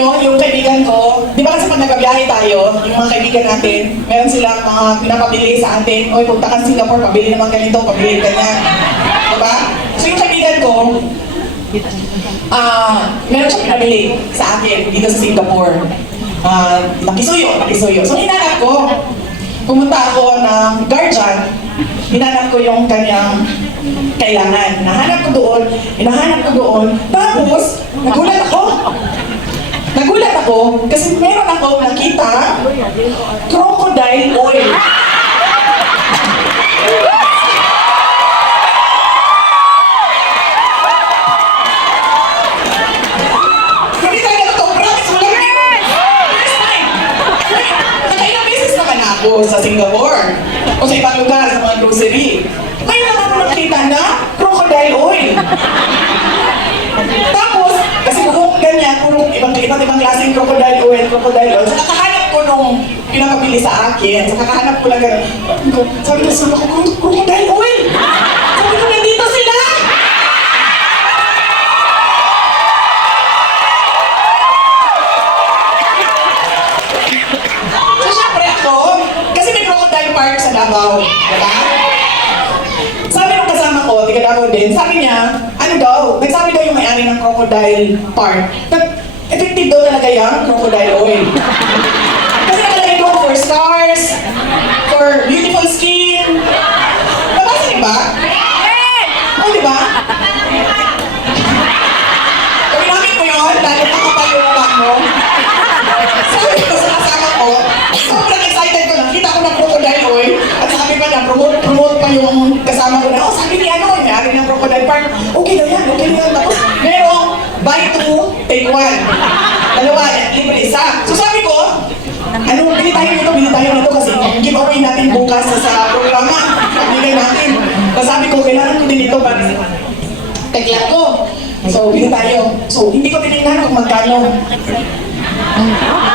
nyo, yung kaibigan ko, di ba kasi pag nagbabiyahe tayo, yung mga kaibigan natin, meron silang mga pinapabili sa atin, oy, punta ka Singapore, pabili naman ganito, pabili ganyan. Di ba? So yung kaibigan ko, meron siyang pinabili sa akin dito sa Singapore. Nakisuyo. So hinanap ko, pumunta ako ng guardian, hinanap ko yung kanyang kailangan. Hinahanap ko doon, tapos nagulat ako kasi meron ako nakita crocodile oil. Hindi talaga ito, promise, walang biro. First time. Nakailang beses naman ako sa Singapore o sa ibang lugar, sa mga grocery. Ngayon lang ako nakita na crocodile oil. Tapos, kasi kung ganyan, puro iba't ibang klaseng crocodile oil. So, nakahanap ko nung pinapabili sa akin. So, nakahanap ko lang ganun. Sabi ko, crocodile oil! Sabi ko, nandito sila! So, syempre ako, kasi may crocodile park sa Davao. Diba? Sabi nung kasama ko, tiga Davao din, sabi niya, ano daw, nagsabi daw yung may-ari ng crocodile park, effective daw talaga yung crocodile oil. Kasi nakalagay doon for stars, for beautiful skin. Nabasa niyo ba? Oo, di ba? Pag-inamit mo yun, lalo nakapal yung mama mo. Sabi ko sa kasama ko, sobrang excited ko, nakita ko ng crocodile oil, at sabi pa na, promote pa yung kasama ko na, oh, sabi ni ano, may-ari ng crocodile park, okay na yan. Tapos, merong buy two, take one. Dalawa, libre isa. So sabi ko, bili tayo nito kasi giveaway natin bukas sa programa. Pagligay natin. So sabi ko, kailangan ko din ito para sa teklat ko. So, bili tayo. So, hindi ko tinignan kung magkano.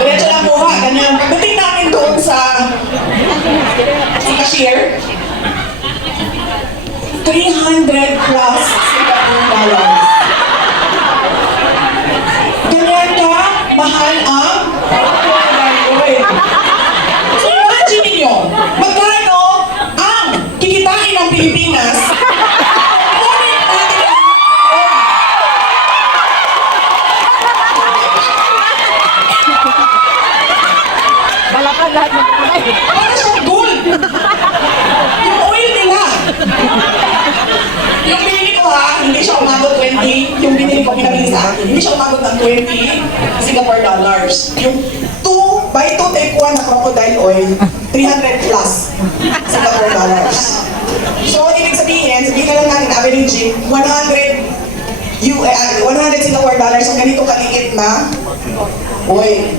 Diretso lang buha, ganyan. Pagdating natin doon sa cashier, 300 plus Singapore dollars. Ganyan ka, mahal ang crocodile oil. So imagine niyo, magkano ang kikitain ng Pilipinas kunin natin ang Balakan lahat ng kamay. para siyang gold. Yung oil nila. Yung binili ko hindi siya umabot 20, yung binili ko pinabili sa akin, hindi siya umabot ng 20 Singapore dollars. Yung 2, buy 2, take 1 na crocodile oil, 300 plus Singapore dollars. So, ibig sabihin na lang natin averaging 100 Singapore dollars ang ganito kaliit na oil.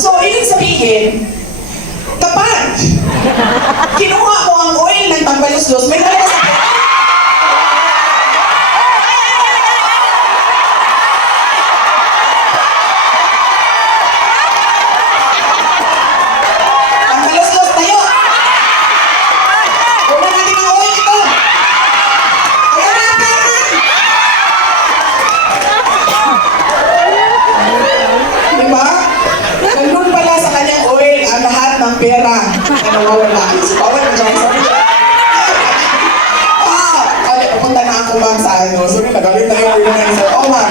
So, ibig sabihin, kapag kinuha mo ang oil ng Tambaluslos, may dalawa sa Tambaluslos tayo! Una natin ang oil ito! Kaya na ang pera! Diba? Nandun pala sa kanyang oil ang lahat ng pera na nawawala. So, bawal na dyan. Pupunta na ako ma'am sa ano. So, nagalit na yung oil na isa. Oh ma'am.